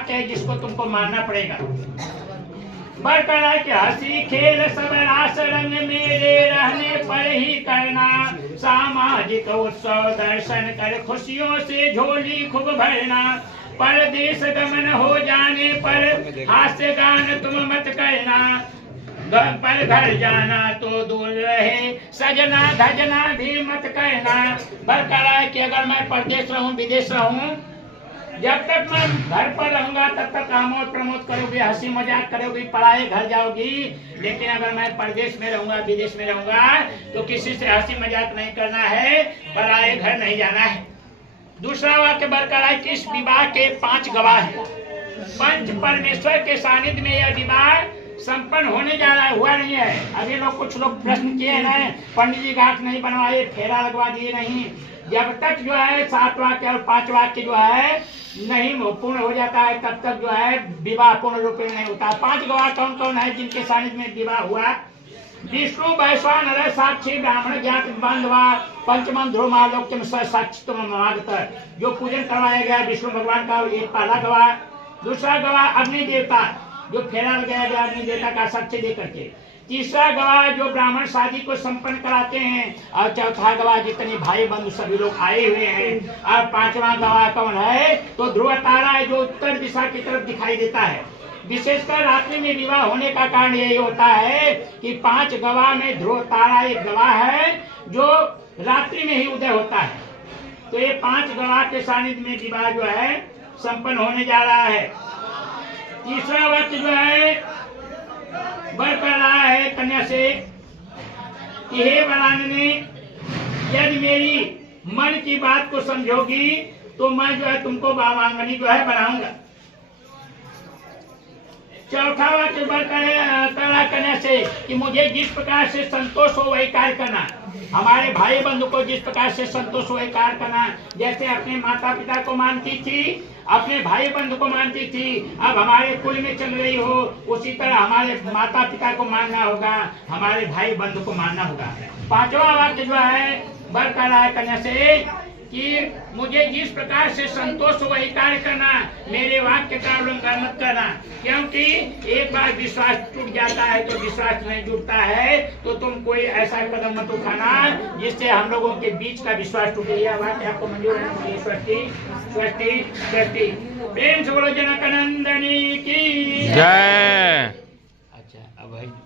वाक्य है जिसको तुमको मानना पड़ेगा। बरकरार के हंसी खेल सब रास रंग मेरे रहने पर ही करना, सामाजिक उत्सव दर्शन कर खुशियों से झोली खूब भरना, परदेश गमन हो जाने पर हास्य गान तुम मत करना, पर घर जाना तो दूर रहे सजना धजना भी मत कहना। बरकरार कि अगर मैं परदेश रहूं विदेश रहूं, जब तक मैं घर पर रहूंगा तब तक आमोद प्रमोद करोगी, हंसी मजाक करोगी, पढ़ाई घर जाओगी, लेकिन अगर मैं परदेश में रहूंगा विदेश में रहूंगा तो किसी से हंसी मजाक नहीं करना है, पढ़ाई घर नहीं जाना है। दूसरा वाक्य बरकरार कि इस विवाह के 5 गवाह हैं, पंच परमेश्वर के सानिध्य में यह विवाह संपन्न होने जा रहा है, हुआ नहीं है। अभी लोग कुछ लोग प्रश्न किए हैं, पंडित जी गांठ नहीं बनवाए, फेरा लगवा दिए नहीं। जब तक जो है 7 वाक्य और 5 वाक्य जो है नहीं पूर्ण हो जाता है तब तक जो है विवाह पूर्ण रूप में नहीं होता। 5 गवाह कौन कौन है जिनके सानिध्य में विवाह हुआ? विष्णु वैश्वान नर साक्षी ब्राह्मण ज्ञात बंधवा पंचमन ध्रुमालोक्यम साक्षी तुम मागत, जो पूजन करवाया गया विष्णु भगवान का एक पहला गवाह। दूसरा गवाह अग्नि देवता, जो फेरा लगाया गया अग्नि देवता का साक्ष्य दे करके। तीसरा गवाह जो ब्राह्मण शादी को संपन्न कराते हैं, और चौथा गवाह जितने भाई बंधु सभी लोग आए हुए हैं। और 5वां गवाह कौन है? तो ध्रुव तारा है जो उत्तर दिशा की तरफ दिखाई देता है। विशेषकर रात्रि में विवाह होने का कारण यही होता है कि 5 गवाह में ध्रुव तारा एक गवाह है जो रात्रि में ही उदय होता है। तो ये 5 गवाह के सानिध्य में विवाह जो है संपन्न होने जा रहा है। तीसरा वाक्य जो है बरकरार है कन्या से कि हे वरानने, यदि मेरी मन की बात को समझोगी तो मैं जो है तुमको बामांगनी जो है बनाऊंगा। चौथा वाक्य बरकरार कन्या से कि मुझे जिस प्रकार से संतोष हो वही कार्य करना, हमारे भाई बंधु को जिस प्रकार से संतोष हो वही कार्य करना। जैसे अपने माता पिता को मानती थी, अपने भाई बंधु को मानती थी, अब हमारे कुल में चल रही हो, उसी तरह हमारे माता पिता को मानना होगा, हमारे भाई बंधु को मानना होगा। 5वां वाक्य जो है बरकरार कन्या से कि मुझे जिस प्रकार से संतोष हो वही कार्य करना, मेरे वाक्य का उल्लंघन मत करना। क्योंकि एक बार विश्वास टूट जाता है तो विश्वास नहीं जुड़ता है, तो तुम कोई ऐसा कदम मत उठाना जिससे हम लोगों के बीच का विश्वास टूटे। यह वाक्य आपको मंजूर है? स्वस्ति स्वस्ति स्वस्ति। प्रेम से बोलो जनक नंदनी की जय।